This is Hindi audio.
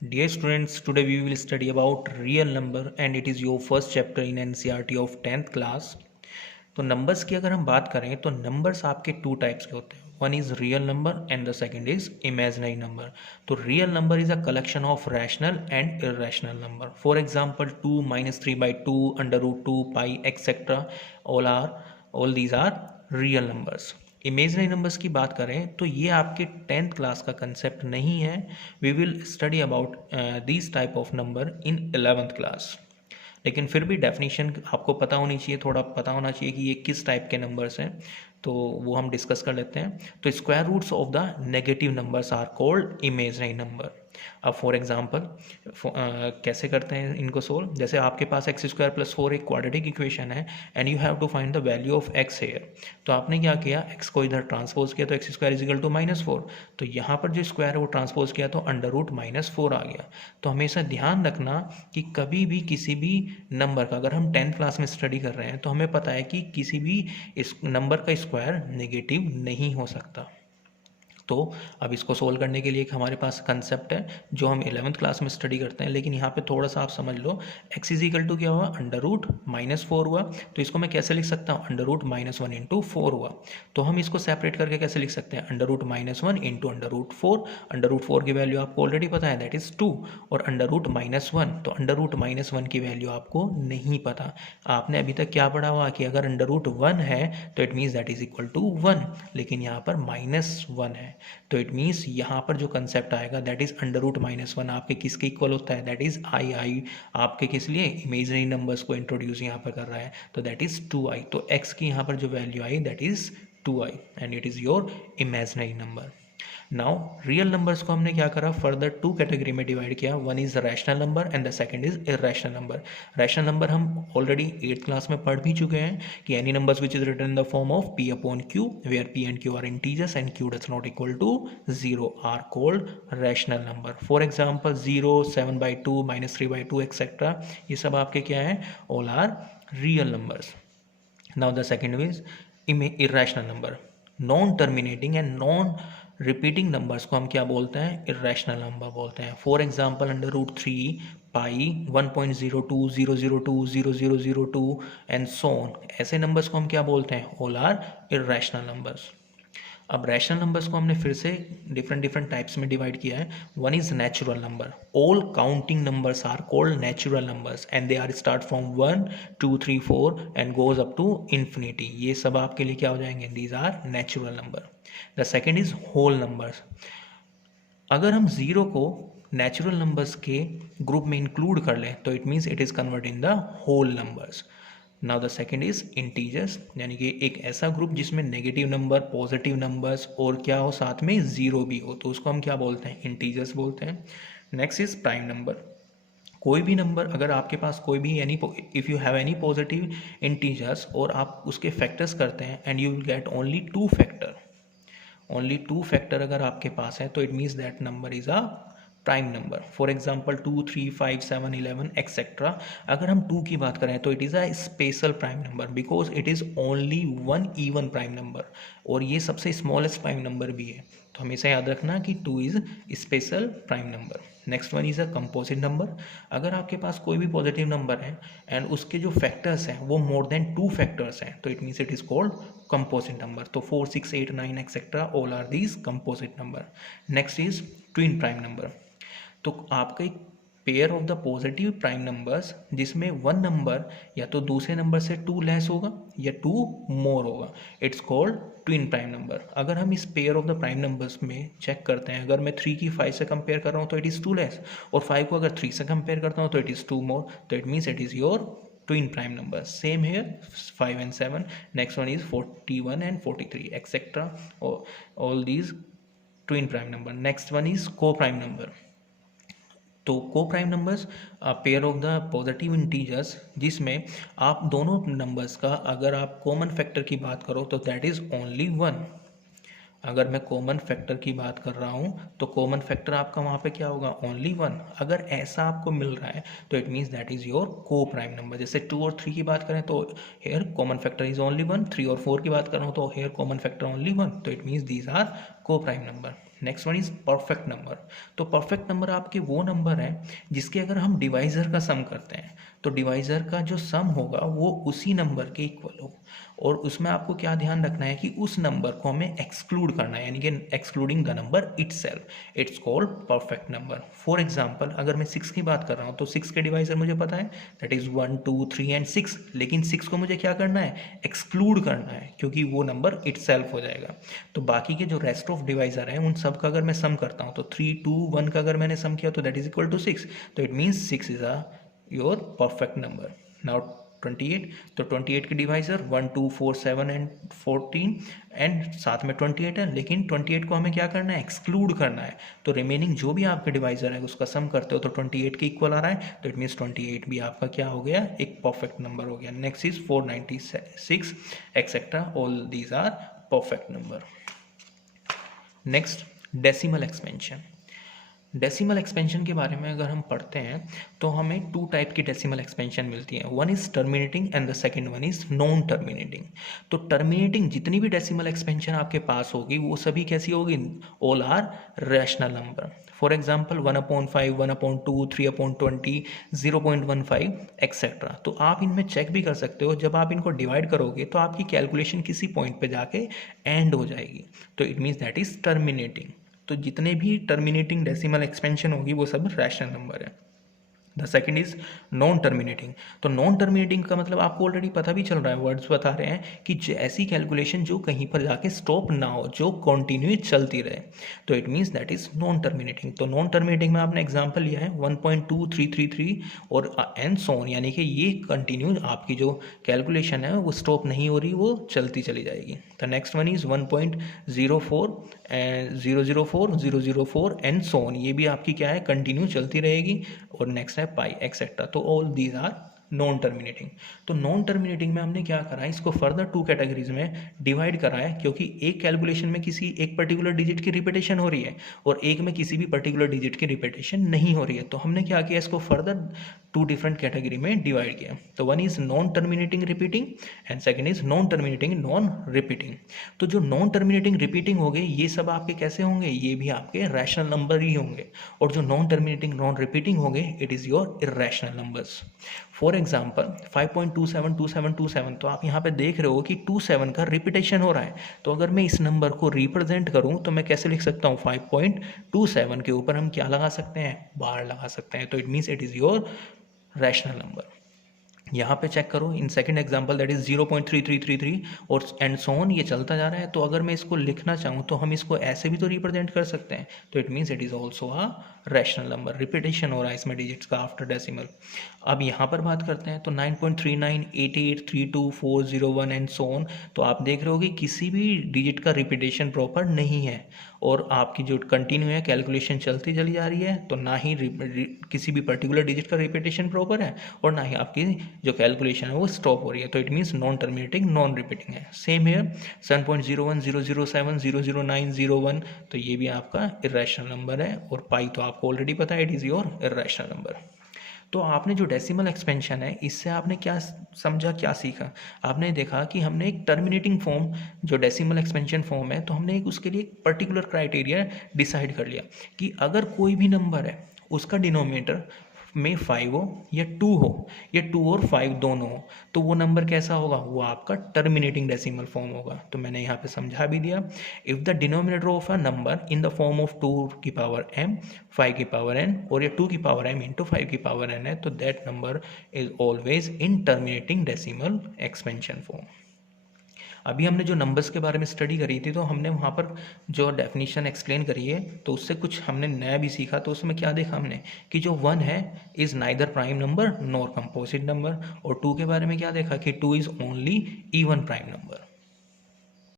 Dear students, today we will study about real number and it is your first chapter in NCERT of 10th class. तो नंबर्स की अगर हम बात करें तो नंबर्स आपके टू टाइप्स के होते हैं. One is real number and the second is imaginary number. तो real number is a collection of rational and irrational number. For example 2 -3/2 √2 pi etcetera all these are real numbers. Imaginary numbers की बात करें तो ये आपके 10th क्लास का कंसेप्ट नहीं है. We will study about this type of number in 11th class. लेकिन फिर भी डेफिनेशन आपको पता होनी चाहिए, थोड़ा पता होना चाहिए कि ये किस टाइप के नंबर्स हैं. तो वो हम डिस्कस कर लेते हैं. तो square roots of the negative numbers are called imaginary number. अब फॉर एग्जांपल कैसे करते हैं इनको सोल्व. जैसे आपके पास x² + 4 एक क्वाड्रेटिक इक्वेशन है and you have to find the value of x here. तो आपने क्या किया, x को इधर ट्रांसपोज किया तो x² = -4. तो यहाँ पर जो स्क्वायर है वो ट्रांसपोज किया तो √-4 आ गया. तो हमेशा ध्यान रखना कि कभी भी किसी भी नंबर का, अगर हम 10th क्लास में स्टडी कर रहे हैं तो हमें पता है कि किसी भी इस नंबर का स्क्वायर नेगेटिव नहीं हो सकता. तो अब इसको सोल्व करने के लिए एक हमारे पास कंसेप्ट है जो हम 11th क्लास में स्टडी करते हैं. लेकिन यहाँ पे थोड़ा सा आप समझ लो, x = क्या हुआ, √-4 हुआ. तो इसको मैं कैसे लिख सकता हूँ, √-1 × 4 हुआ. तो हम इसको सेपरेट करके कैसे लिख सकते हैं, √-1 × √4. √4 की वैल्यू आपको ऑलरेडी पता है, दैट इज़ 2. और √-1, तो √-1 की वैल्यू आपको नहीं पता. आपने अभी तक क्या पढ़ा हुआ कि अगर √1 है तो it means that is equal to 1. लेकिन यहाँ पर -1 है. तो इट मीन्स यहाँ पर जो कंसेप्ट आएगा दैट इज √-1 आपके किसके इक्वल होता है, दैट इज आई. आपके किस लिए, इमेजनरी नंबर्स को इंट्रोड्यूस यहाँ पर कर रहा है. तो दैट इज 2i. तो x की यहाँ पर जो वैल्यू आई that is 2i and it is your imaginary number. Now real numbers को हमने क्या करा, फर्दर टू कैटेगरी में डिवाइड किया. One is rational number and the second is irrational number. Rational number हम ऑलरेडी 8th क्लास में पढ़ भी चुके हैं कि any numbers which is written in the form of p/q where p and q are integers and q does not equal to 0 are called rational number. For example 0, 7/2, -3/2 etcetera, ये सब आपके क्या है, all are real numbers. Now the second is irrational number. Non terminating and non repeating numbers को हम क्या बोलते हैं, इरेशनल नंबर बोलते हैं. For example √3 pi 1.02 002 and so on. ऐसे नंबर्स को हम क्या बोलते हैं, ऑल आर इरेशनल नंबर्स. अब रैशनल नंबर्स को हमने फिर से डिफरेंट टाइप्स में डिवाइड किया है. One is natural number. All counting numbers are called natural numbers and they are start from 1, 2, 3, 4 and goes up to infinity. ये सब आपके लिए क्या हो जाएंगे, these are natural number. The second is whole numbers. अगर हम जीरो को नेचुरल नंबर्स के ग्रुप में इंक्लूड कर लें तो it means it is convert in the whole numbers. Now the second is integers, यानी कि एक ऐसा ग्रुप जिसमें नेगेटिव नंबर, पॉजिटिव नंबर्स और क्या हो, साथ में जीरो भी हो, तो उसको हम क्या बोलते हैं, इंटीजर्स बोलते हैं. Next is prime number. कोई भी नंबर अगर आपके पास कोई भी any, if you have any positive integers और आप उसके फैक्टर्स करते हैं and you will get only 2 factor अगर आपके पास है तो it means that number is a prime number. For example 2, 3, 5, 7, 11 etcetera. अगर हम 2 की बात करें तो it is a special prime number because it is only one even prime number और ये सबसे स्मॉलेस्ट प्राइम नंबर भी है. तो हमेशा याद रखना कि 2 is special prime number. Next one is a composite number. अगर आपके पास कोई भी पॉजिटिव नंबर है एंड उसके जो फैक्टर्स हैं वो मोर देन 2 फैक्टर्स हैं तो it means it is called composite number. तो 4, 6, 8, 9 etcetera all are these composite number. Next is twin prime number. तो आपका एक pair of the positive prime numbers जिसमें वन नंबर या तो दूसरे नंबर से 2 लेस होगा या 2 मोर होगा, it's called twin prime number. अगर हम इस pair of the prime numbers में चेक करते हैं, अगर मैं 3 की 5 से कंपेयर कर रहा हूँ तो इट इज़ 2 लेस और 5 को अगर 3 से कंपेयर करता हूँ तो इट इज़ 2 मोर. तो it means it is your twin prime number. Same here, 5 and 7. Next one is 41 and 43 etc. All these twin prime number. Next one is co-prime number. तो को prime numbers pair of the positive integers जिसमें आप दोनों नंबर्स का अगर आप कॉमन फैक्टर की बात करो तो दैट इज ओनली 1. अगर मैं कॉमन फैक्टर की बात कर रहा हूँ तो कॉमन फैक्टर आपका वहाँ पे क्या होगा, ओनली 1. अगर ऐसा आपको मिल रहा है तो it means that is your co prime number. जैसे 2 और 3 की बात करें तो here common factor is only 1. 3 और 4 की बात कर रहा हूँ तो हेयर कॉमन फैक्टर ओनली 1. तो इट मीन्स दीज आर को prime number. Next one is perfect number. तो परफेक्ट नंबर आपके वो नंबर हैं जिसके अगर हम डिवाइज़र का सम करते हैं तो डिवाइज़र का जो सम होगा वो उसी नंबर के इक्वल हो, और उसमें आपको क्या ध्यान रखना है कि उस नंबर को हमें एक्सक्लूड करना है, यानी कि excluding the number itself, it's called perfect number. For example अगर मैं 6 की बात कर रहा हूँ तो 6 के डिवाइज़र मुझे पता है दैट इज़ 1 2 3 एंड 6, लेकिन 6 को मुझे क्या करना है, एक्सक्लूड करना है, क्योंकि वो नंबर इटसेल्फ हो जाएगा। तो बाकी के जो रेस्ट ऑफ डिवाइज़र हैं उन सब का अगर मैं सम करता हूँ तो 3 2 1 का अगर मैंने सम किया तो दैट इज इक्वल टू 6, तो it means 6 is your perfect number. Now 28, तो 28 के डिवाइज़र 1 2 4 7 एंड 14 एंड साथ में 28 है, लेकिन 28 को हमें क्या करना है, एक्सक्लूड करना है। तो रिमेनिंग जो भी आपके डिवाइज़र है उसका सम करते हो तो 28 के इक्वल आ रहा है, तो इट मीन्स 28 भी आपका क्या हो गया, एक परफेक्ट नंबर हो गया। Next is 496 etcetera, all these are perfect number. Next decimal expansion. Decimal expansion के बारे में अगर हम पढ़ते हैं तो हमें 2 टाइप की डेसिमल एक्सपेंशन मिलती है, one is terminating and the second one is non terminating. तो टर्मिनेटिंग जितनी भी डेसिमल एक्सपेंशन आपके पास होगी वो सभी कैसी होगी, all are rational number. For example 1/5, 1/2, 3/20, 0.15 etcetera. तो आप इनमें चेक भी कर सकते हो, जब आप इनको डिवाइड करोगे तो आपकी कैलकुलेशन किसी पॉइंट पे जाके एंड हो जाएगी, तो it means that is terminating. तो जितने भी टर्मिनेटिंग डेसिमल एक्सपेंशन होगी वो सब रैशनल नंबर है। The second is non terminating. तो नॉन टर्मिनेटिंग का मतलब आपको ऑलरेडी पता भी चल रहा है, वर्ड्स बता रहे हैं कि ऐसी कैलकुलेशन जो कहीं पर जाके स्टॉप ना हो, जो कंटिन्यू चलती रहे, तो it means that is non terminating. तो नॉन टर्मिनेटिंग में आपने एग्जांपल लिया है 1.2333 और एंड सो ऑन, यानी कि ये कंटिन्यू आपकी जो कैलकुलेशन है वो स्टॉप नहीं हो रही, वो चलती चली जाएगी। The next one is 1.04 004 004 and so on, ये भी आपकी क्या है, कंटिन्यू चलती रहेगी। और नेक्स्ट है पाई एक्सेट्रा। तो all these are non terminating. तो नॉन टर्मिनेटिंग में हमने क्या करा है, इसको फर्दर 2 कैटेगरीज में डिवाइड करा है, क्योंकि एक कैलकुलेशन में किसी एक पर्टिकुलर डिजिट की रिपीटेशन हो रही है और एक में किसी भी पर्टिकुलर डिजिट की रिपीटेशन नहीं हो रही है। तो हमने क्या किया, इसको फर्दर 2 डिफरेंट कैटेगरी में डिवाइड किया। तो one is non terminating repeating and second is non terminating non repeating. तो जो नॉन टर्मिनेटिंग रिपीटिंग हो गए ये सब आपके कैसे होंगे, ये भी आपके रैशनल नंबर ही होंगे, और जो नॉन टर्मिनेटिंग नॉन रिपीटिंग हो गए it is your irrational numbers. For example 5.272727, तो आप यहाँ पे देख रहे हो कि 27 का रिपीटेशन हो रहा है। तो अगर मैं इस नंबर को रिप्रेजेंट करूँ तो मैं कैसे लिख सकता हूँ, 5.27 के ऊपर हम क्या लगा सकते हैं, बार लगा सकते हैं, तो it means it is your rational number. यहाँ पे चेक करो in second example that is 0.3333 और एंड सो ऑन, ये चलता जा रहा है। तो अगर मैं इसको लिखना चाहूँ तो हम इसको ऐसे भी तो रिप्रेजेंट कर सकते हैं, तो it means it is also a rational number. Repetition हो रहा है इसमें डिजिट्स का आफ्टर डेसिमल। अब यहाँ पर बात करते हैं तो 9.39 88 32 401 एंड सो ऑन, तो आप देख रहे हो कि किसी भी डिजिट का रिपीटेशन प्रॉपर नहीं है और आपकी जो कंटिन्यू है कैलकुलेशन चलती चली जा रही है, तो ना ही किसी भी पर्टिकुलर डिजिट का रिपीटेशन प्रॉपर है और ना ही आपकी जो कैलकुलेशन है वो स्टॉप हो रही है, तो it means non terminating non repeating है। सेम है 7.01 007 009 01, तो ये भी आपका इर्रेशनल नंबर है, और पाई तो आपको ऑलरेडी पता है it is your irrational number. तो आपने जो डेसिमल एक्सपेंशन है इससे आपने क्या समझा, क्या सीखा, आपने देखा कि हमने एक टर्मिनेटिंग फॉर्म जो डेसिमल एक्सपेंशन फॉर्म है, तो हमने एक उसके लिए एक पर्टिकुलर क्राइटेरिया डिसाइड कर लिया कि अगर कोई भी नंबर है उसका डिनोमिनेटर में 5 हो या 2 हो या 2 और 5 दोनों हो, तो वो नंबर कैसा होगा, वो आपका टर्मिनेटिंग डेसिमल फॉर्म होगा। तो मैंने यहाँ पे समझा भी दिया, if the denominator of a number in the form of 2 की पावर m 5 की पावर n और या 2 की पावर m इंटू 5 की पावर n है, तो that number is always in terminating decimal expansion form. अभी हमने जो नंबर्स के बारे में स्टडी करी थी तो हमने वहाँ पर जो डेफिनेशन एक्सप्लेन करी है तो उससे कुछ हमने नया भी सीखा। तो उसमें क्या देखा हमने कि जो 1 है is neither prime number nor composite number, और 2 के बारे में क्या देखा कि 2 is only even prime number.